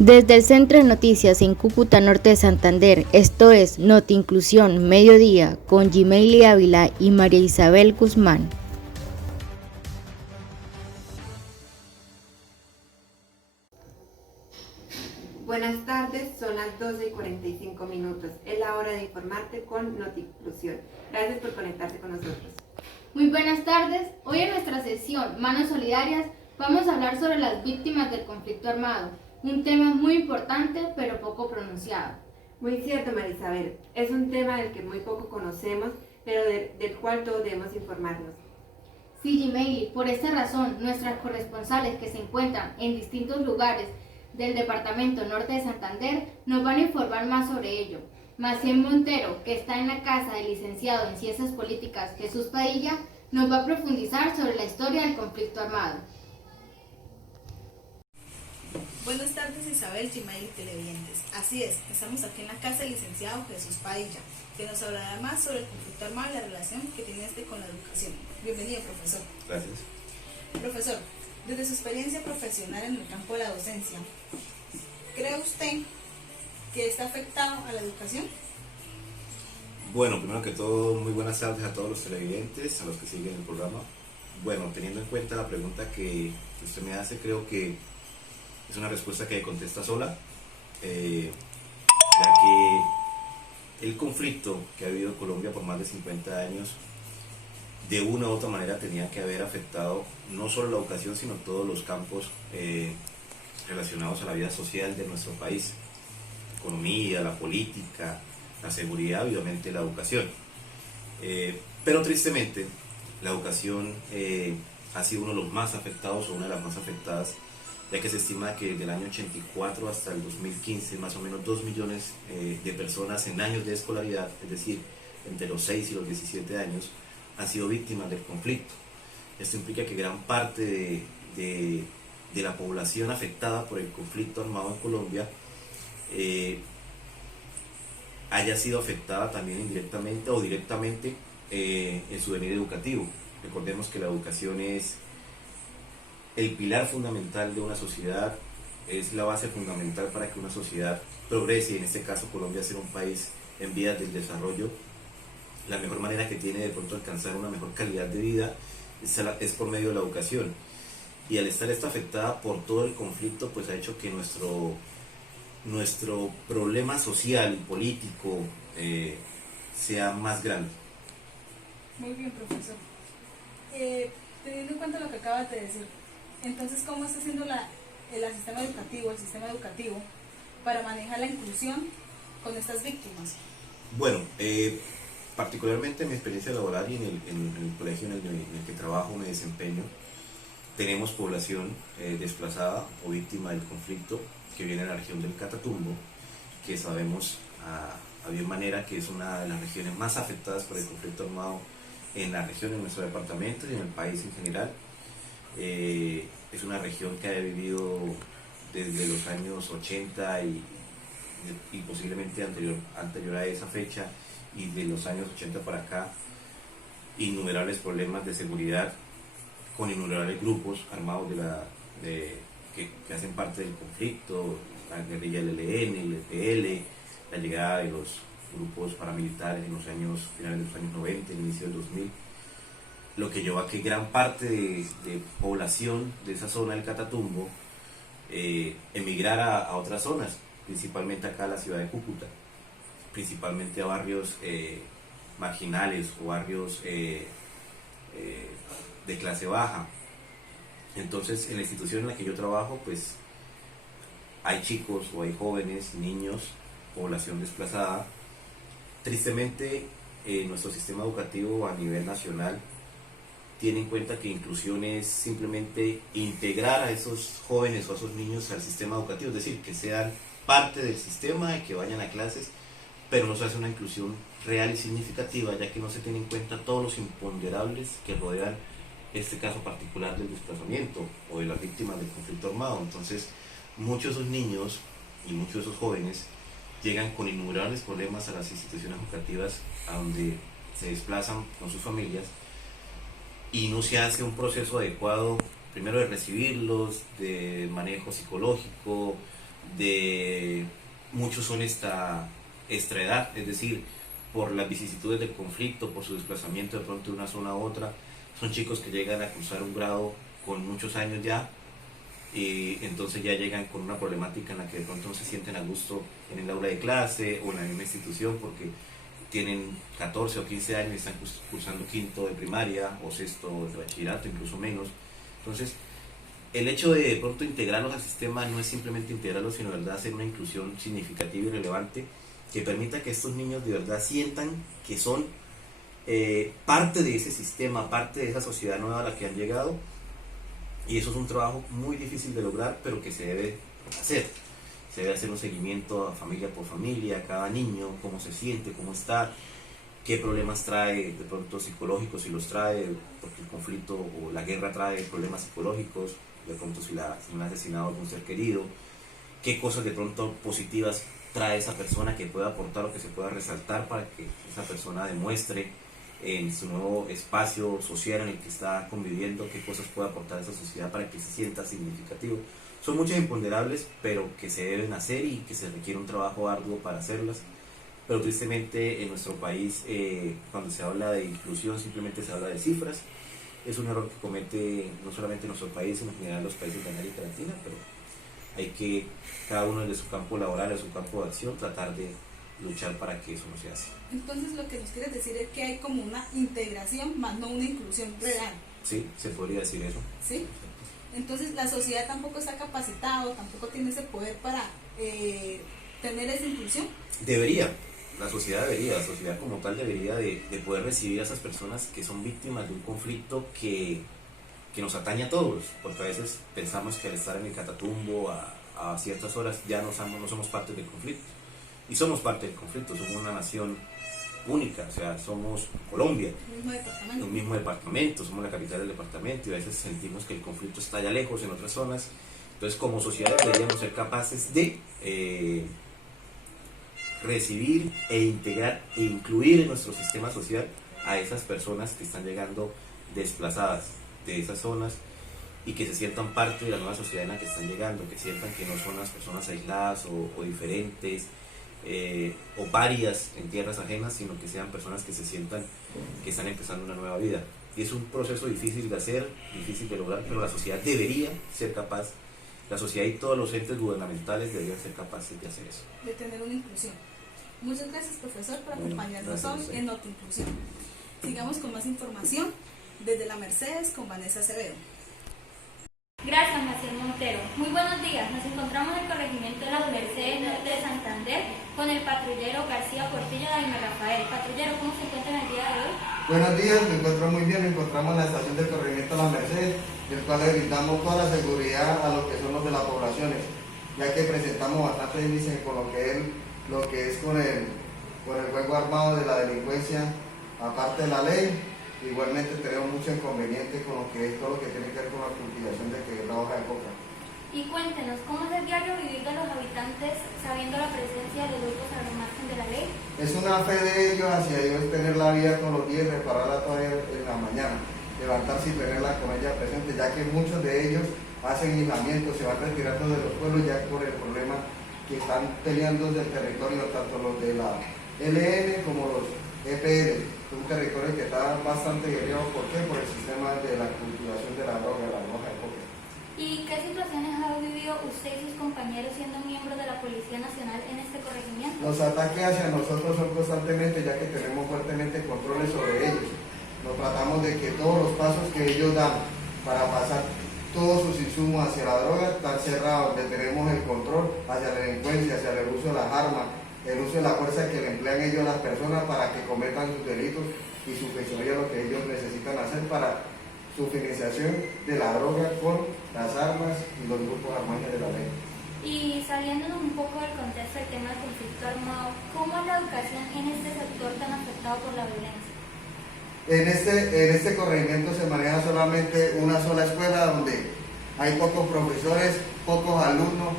Desde el Centro de Noticias en Cúcuta Norte de Santander, esto es Noti Inclusión Mediodía con Gimeili Ávila y María Isabel Guzmán. Buenas tardes, son las 12:45. Es la hora de informarte con Noti Inclusión. Gracias por conectarse con nosotros. Muy buenas tardes. Hoy en nuestra sesión Manos Solidarias vamos a hablar sobre las víctimas del conflicto armado, un tema muy importante pero poco pronunciado. Muy cierto, María Isabel. Es un tema del que muy poco conocemos, pero del cual todos debemos informarnos. Sí, Gimeili, por esta razón, nuestras corresponsales que se encuentran en distintos lugares del Departamento Norte de Santander nos van a informar más sobre ello. Maciel Montero, que está en la casa del licenciado en Ciencias Políticas Jesús Padilla, nos va a profundizar sobre la historia del conflicto armado. Buenas tardes, Isabel, Gimeili y televidentes. Así es, estamos aquí en la casa del licenciado Jesús Padilla, que nos hablará más sobre el conflicto armado y la relación que tiene este con la educación. Bienvenido, profesor. Gracias. Profesor, desde su experiencia profesional en el campo de la docencia, ¿cree usted que está afectado a la educación? Bueno, primero que todo, muy buenas tardes a todos los televidentes, a los que siguen el programa. Bueno, teniendo en cuenta la pregunta que usted me hace, creo que es una respuesta que contesta sola, ya que el conflicto que ha habido en Colombia por más de 50 años, de una u otra manera tenía que haber afectado no solo la educación, sino todos los campos relacionados a la vida social de nuestro país. Economía, la política, la seguridad y obviamente la educación. Pero tristemente, la educación ha sido uno de los más afectados o una de las más afectadas, ya que se estima que desde el año 84 hasta el 2015, más o menos 2 millones de personas en años de escolaridad, es decir, entre los 6 y los 17 años, han sido víctimas del conflicto. Esto implica que gran parte de la población afectada por el conflicto armado en Colombia haya sido afectada también indirectamente o directamente en su devenir educativo. Recordemos que la educación es el pilar fundamental de una sociedad, es la base fundamental para que una sociedad progrese, y en este caso Colombia ser un país en vías del desarrollo. La mejor manera que tiene de pronto alcanzar una mejor calidad de vida es por medio de la educación, y al estar esta afectada por todo el conflicto, pues ha hecho que nuestro problema social y político sea más grande. Muy bien, profesor. Teniendo en cuenta lo que acabas de decir, entonces, ¿cómo está haciendo el sistema educativo para manejar la inclusión con estas víctimas? Bueno, particularmente en mi experiencia laboral y en el colegio en el que trabajo, me desempeño, tenemos población desplazada o víctima del conflicto que viene de la región del Catatumbo, que sabemos a bien manera que es una de las regiones más afectadas por el conflicto armado en la región, en nuestro departamento y en el país en general. Es una región que ha vivido desde los años 80 y posiblemente anterior a esa fecha, y de los años 80 para acá, innumerables problemas de seguridad con innumerables grupos armados que hacen parte del conflicto, la guerrilla del ELN, el EPL, la llegada de los grupos paramilitares en los finales de los años 90, el inicio del 2000, lo que llevó a que gran parte de población de esa zona del Catatumbo emigrara a otras zonas, principalmente acá a la ciudad de Cúcuta, principalmente a barrios marginales o barrios de clase baja. Entonces, en la institución en la que yo trabajo, pues hay chicos o hay jóvenes, niños, población desplazada. Tristemente, nuestro sistema educativo a nivel nacional tiene en cuenta que inclusión es simplemente integrar a esos jóvenes o a esos niños al sistema educativo, es decir, que sean parte del sistema y que vayan a clases, pero no se hace una inclusión real y significativa, ya que no se tienen en cuenta todos los imponderables que rodean este caso particular del desplazamiento o de las víctimas del conflicto armado. Entonces, muchos de esos niños y muchos de esos jóvenes llegan con innumerables problemas a las instituciones educativas, a donde se desplazan con sus familias, y no se hace un proceso adecuado, primero de recibirlos, de manejo psicológico, muchos son esta edad, es decir, por las vicisitudes del conflicto, por su desplazamiento de pronto de una zona a otra. Son chicos que llegan a cursar un grado con muchos años ya, y entonces ya llegan con una problemática en la que de pronto no se sienten a gusto en el aula de clase o en la misma institución porque tienen 14 o 15 años y están cursando quinto de primaria o sexto de bachillerato, incluso menos. Entonces, el hecho de pronto integrarlos al sistema no es simplemente integrarlos, sino de verdad hacer una inclusión significativa y relevante que permita que estos niños de verdad sientan que son parte de ese sistema, parte de esa sociedad nueva a la que han llegado, y eso es un trabajo muy difícil de lograr, pero que se debe hacer. Se debe hacer un seguimiento a familia por familia, a cada niño, cómo se siente, cómo está, qué problemas trae de pronto psicológicos, si los trae, porque el conflicto o la guerra trae problemas psicológicos, de pronto si le han asesinado a algún ser querido, qué cosas de pronto positivas trae esa persona que pueda aportar o que se pueda resaltar para que esa persona demuestre en su nuevo espacio social en el que está conviviendo qué cosas puede aportar a esa sociedad para que se sienta significativo. Son muchas imponderables, pero que se deben hacer y que se requiere un trabajo arduo para hacerlas. Pero tristemente en nuestro país, cuando se habla de inclusión, simplemente se habla de cifras. Es un error que comete no solamente nuestro país, sino en general los países de América Latina, pero hay que, cada uno de su campo laboral, de su campo de acción, tratar de luchar para que eso no se hace. Entonces lo que nos quieres decir es que hay como una integración, más no una inclusión real. Sí, se podría decir eso. ¿Sí? Entonces la sociedad tampoco está capacitada, tampoco tiene ese poder para tener esa inclusión. Debería, la sociedad como tal debería de poder recibir a esas personas que son víctimas de un conflicto que nos atañe a todos, porque a veces pensamos que al estar en el Catatumbo a ciertas horas ya no somos parte del conflicto, y somos parte del conflicto, somos una nación única, o sea, somos Colombia, un mismo departamento, somos la capital del departamento, y a veces sentimos que el conflicto está allá lejos en otras zonas. Entonces como sociedad deberíamos ser capaces de recibir e integrar e incluir en nuestro sistema social a esas personas que están llegando desplazadas de esas zonas y que se sientan parte de la nueva sociedad en la que están llegando, que sientan que no son las personas aisladas o diferentes o varias en tierras ajenas, sino que sean personas que se sientan que están empezando una nueva vida. Y es un proceso difícil de hacer, difícil de lograr, pero la sociedad debería ser capaz, la sociedad y todos los entes gubernamentales deberían ser capaces de hacer eso. De tener una inclusión. Muchas gracias, profesor, por acompañarnos hoy en Noti Inclusión. Sigamos con más información desde la Mercedes con Vanessa Acevedo. Gracias, Maciel Montero. Muy buenos días. Nos encontramos en el corregimiento de las Mercedes Norte de Santander con el patrullero García Portillo Daime Rafael. Patrullero, ¿cómo se encuentra en el día de hoy? Buenos días, me encuentro muy bien. Me encontramos en la estación del corregimiento de las Mercedes, del cual le brindamos toda la seguridad a lo que son los de las poblaciones, ya que presentamos bastantes índices con lo que es con el juego armado de la delincuencia, aparte de la ley. Igualmente tenemos mucho inconveniente con lo que es todo lo que tiene que ver con la cultivación de que es la hoja de coca. Y cuéntenos, ¿cómo es el diario vivir de los habitantes sabiendo la presencia de los grupos al margen de la ley? Es una fe de ellos hacia Dios tener la vida todos los días, repararla todavía en la mañana, levantarse y tenerla con ella presente, ya que muchos de ellos hacen aislamiento, se van retirando de los pueblos ya por el problema que están peleando del territorio, tanto los de la LN como los EPL. Un territorio que está bastante guerreado. ¿Por qué? Por el sistema de la cultivación de la droga, la hoja de coca. ¿Y qué situaciones ha vivido usted y sus compañeros siendo miembros de la Policía Nacional en este corregimiento? Los ataques hacia nosotros son constantemente, ya que tenemos fuertemente controles sobre ellos. Nos tratamos de que todos los pasos que ellos dan para pasar todos sus insumos hacia la droga están cerrados, donde tenemos el control hacia la delincuencia, hacia el uso de las armas, el uso de la fuerza que le emplean ellos a las personas para que cometan sus delitos y su fechoría, lo que ellos necesitan hacer para su financiación de la droga con las armas y los grupos armados de la ley. Y saliéndonos un poco del contexto del tema del conflicto armado, ¿cómo es la educación en este sector tan afectado por la violencia? En este corregimiento se maneja solamente una sola escuela donde hay pocos profesores, pocos alumnos,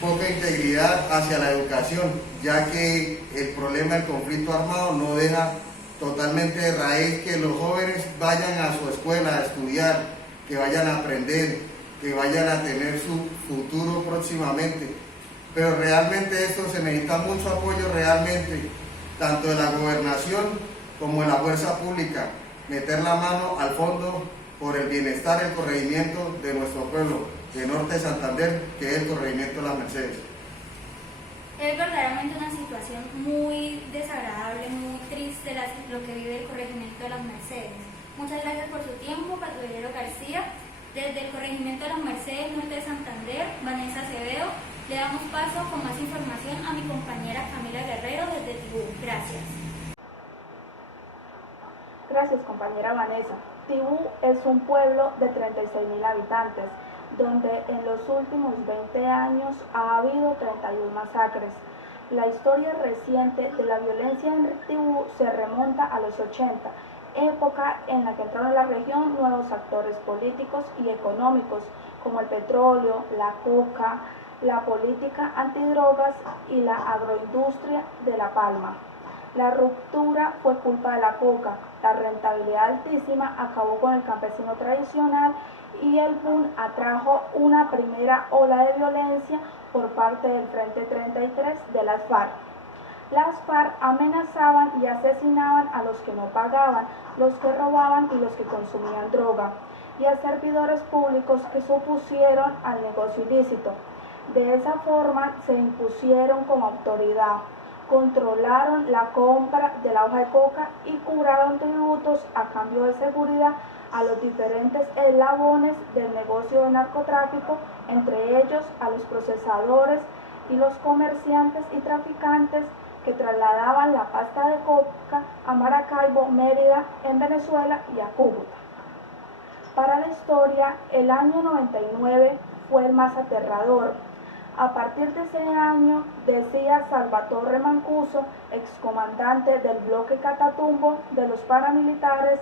poca integridad hacia la educación, ya que el problema del conflicto armado no deja totalmente de raíz que los jóvenes vayan a su escuela a estudiar, que vayan a aprender, que vayan a tener su futuro próximamente. pero realmente esto se necesita mucho apoyo realmente, tanto de la gobernación como de la fuerza pública, meter la mano al fondo por el bienestar y el corregimiento de nuestro pueblo, de Norte de Santander, que es el corregimiento de Las Mercedes. Es verdaderamente una situación muy desagradable, muy triste lo que vive el corregimiento de Las Mercedes. Muchas gracias por su tiempo, patrullero García. Desde el corregimiento de Las Mercedes, Norte de Santander, Vanessa Acevedo, le damos paso con más información a mi compañera Camila Guerrero desde Tibú. Gracias. Gracias, compañera Vanessa. Tibú es un pueblo de 36.000 habitantes, donde en los últimos 20 años ha habido 31 masacres. La historia reciente de la violencia en Tibú se remonta a los 80, época en la que entraron en la región nuevos actores políticos y económicos, como el petróleo, la coca, la política antidrogas y la agroindustria de la palma. La ruptura fue culpa de la coca, la rentabilidad altísima acabó con el campesino tradicional y el boom atrajo una primera ola de violencia por parte del Frente 33 de las FARC. Las FARC amenazaban y asesinaban a los que no pagaban, los que robaban y los que consumían droga, y a servidores públicos que se opusieron al negocio ilícito. De esa forma se impusieron como autoridad, controlaron la compra de la hoja de coca y cobraron tributos a cambio de seguridad a los diferentes eslabones del negocio de narcotráfico, entre ellos a los procesadores y los comerciantes y traficantes que trasladaban la pasta de coca a Maracaibo, Mérida, en Venezuela y a Cúcuta. Para la historia, el año 99 fue el más aterrador. A partir de ese año, decía Salvatore Mancuso, excomandante del bloque Catatumbo de los paramilitares,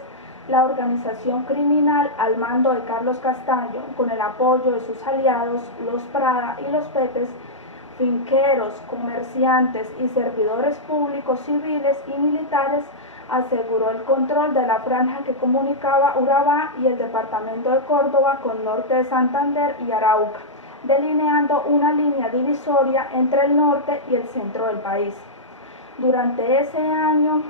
la organización criminal al mando de Carlos Castaño, con el apoyo de sus aliados, los Prada y los Pepes, finqueros, comerciantes y servidores públicos civiles y militares, aseguró el control de la franja que comunicaba Urabá y el departamento de Córdoba con Norte de Santander y Arauca, delineando una línea divisoria entre el norte y el centro del país. Durante ese año,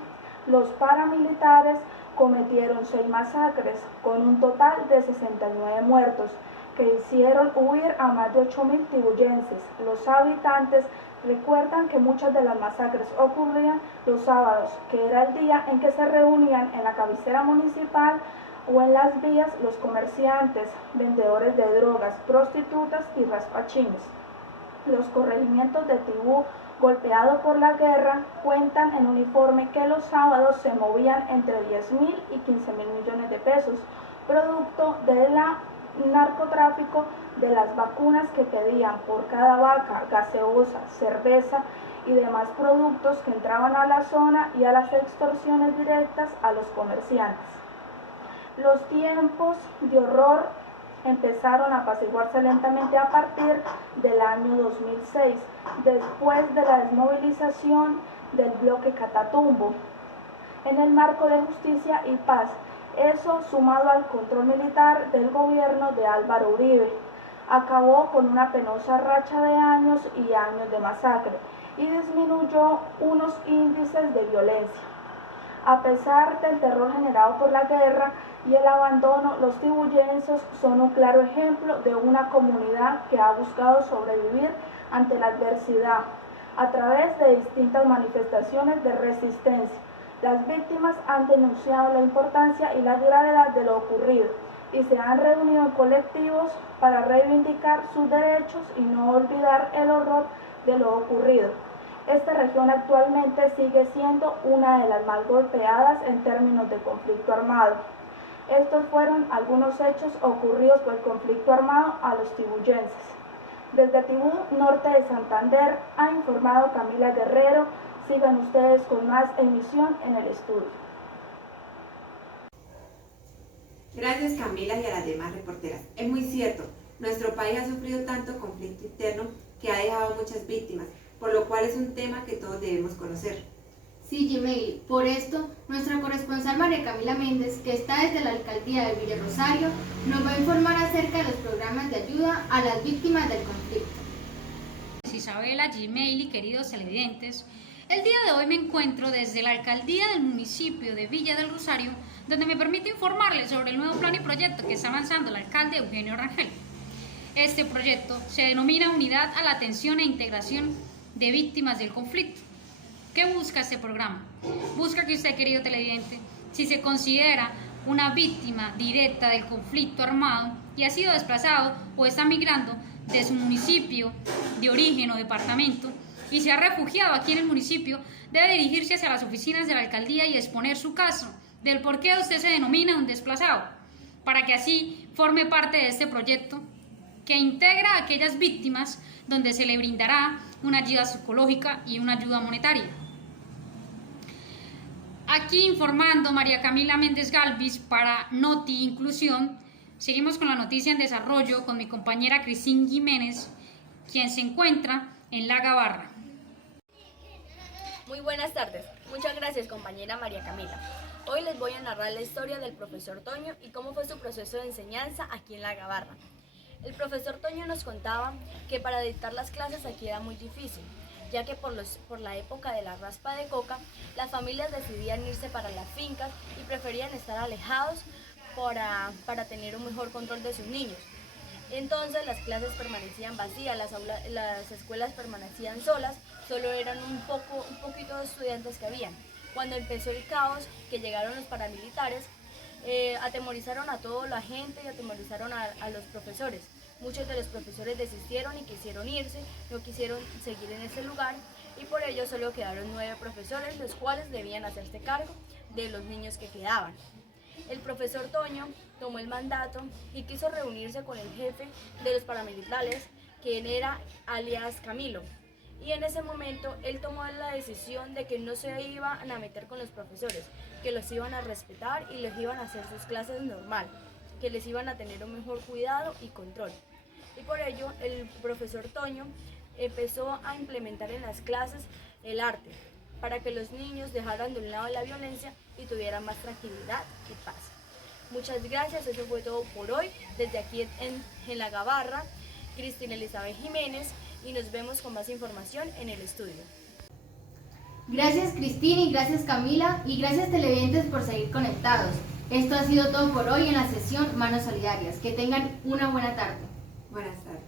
los paramilitares cometieron 6 masacres, con un total de 69 muertos, que hicieron huir a más de 8.000 tibuyenses. Los habitantes recuerdan que muchas de las masacres ocurrían los sábados, que era el día en que se reunían en la cabecera municipal o en las vías los comerciantes, vendedores de drogas, prostitutas y raspachines. Los corregimientos de Tibú, golpeados por la guerra, cuentan en un informe que los sábados se movían entre 10.000 y 15.000 millones de pesos, producto del narcotráfico, de las vacunas que pedían por cada vaca, gaseosa, cerveza y demás productos que entraban a la zona, y a las extorsiones directas a los comerciantes. Los tiempos de horror empezaron a apaciguarse lentamente a partir del año 2006, después de la desmovilización del bloque Catatumbo, en el marco de justicia y paz. Eso, sumado al control militar del gobierno de Álvaro Uribe, acabó con una penosa racha de años y años de masacre y disminuyó unos índices de violencia. A pesar del terror generado por la guerra y el abandono, los tibuyenses son un claro ejemplo de una comunidad que ha buscado sobrevivir ante la adversidad a través de distintas manifestaciones de resistencia. Las víctimas han denunciado la importancia y la gravedad de lo ocurrido y se han reunido en colectivos para reivindicar sus derechos y no olvidar el horror de lo ocurrido. Esta región actualmente sigue siendo una de las más golpeadas en términos de conflicto armado. Estos fueron algunos hechos ocurridos por el conflicto armado a los tibuyenses. Desde Tibú, Norte de Santander, ha informado Camila Guerrero. Sigan ustedes con más emisión en el estudio. Gracias, Camila, y a las demás reporteras. Es muy cierto, nuestro país ha sufrido tanto conflicto interno que ha dejado muchas víctimas, por lo cual es un tema que todos debemos conocer. Sí, Gmail. Por esto, nuestra corresponsal María Camila Méndez, que está desde la alcaldía de Villa Rosario, nos va a informar acerca de los programas de ayuda a las víctimas del conflicto. Isabela, Gmail y queridos televidentes, el día de hoy me encuentro desde la alcaldía del municipio de Villa del Rosario, donde me permite informarles sobre el nuevo plan y proyecto que está avanzando el alcalde Eugenio Rangel. Este proyecto se denomina Unidad a la Atención e Integración de Víctimas del Conflicto. ¿Qué busca este programa? Busca que usted, querido televidente, si se considera una víctima directa del conflicto armado y ha sido desplazado o está migrando de su municipio de origen o departamento y se ha refugiado aquí en el municipio, debe dirigirse hacia las oficinas de la alcaldía y exponer su caso, del por qué usted se denomina un desplazado, para que así forme parte de este proyecto que integra a aquellas víctimas, donde se le brindará una ayuda psicológica y una ayuda monetaria. Aquí informando María Camila Méndez Galvis para Noti Inclusión. Seguimos con la noticia en desarrollo con mi compañera Cristín Jiménez, quien se encuentra en La Gabarra. Muy buenas tardes. Muchas gracias, compañera María Camila. Hoy les voy a narrar la historia del profesor Toño y cómo fue su proceso de enseñanza aquí en La Gabarra. El profesor Toño nos contaba que para dictar las clases aquí era muy difícil, ya que por la época de la raspa de coca, las familias decidían irse para las fincas y preferían estar alejados para tener un mejor control de sus niños. Entonces las clases permanecían vacías, las escuelas permanecían solas, solo eran un poquito de estudiantes que habían. Cuando empezó el caos, que llegaron los paramilitares, atemorizaron a toda la gente y atemorizaron a los profesores. Muchos de los profesores desistieron y quisieron irse, no quisieron seguir en ese lugar y por ello solo quedaron 9 profesores, los cuales debían hacerse cargo de los niños que quedaban. El profesor Toño tomó el mandato y quiso reunirse con el jefe de los paramilitares, quien era alias Camilo. Y en ese momento él tomó la decisión de que no se iban a meter con los profesores, que los iban a respetar y les iban a hacer sus clases normal, que les iban a tener un mejor cuidado y control. Y por ello el profesor Toño empezó a implementar en las clases el arte, para que los niños dejaran de un lado la violencia y tuvieran más tranquilidad y paz. Muchas gracias, eso fue todo por hoy. Desde aquí en La Gabarra, Cristina Elizabeth Jiménez, y nos vemos con más información en el estudio. Gracias Cristina y gracias Camila y gracias televidentes por seguir conectados. Esto ha sido todo por hoy en la sesión Manos Solidarias. Que tengan una buena tarde. Buenas tardes.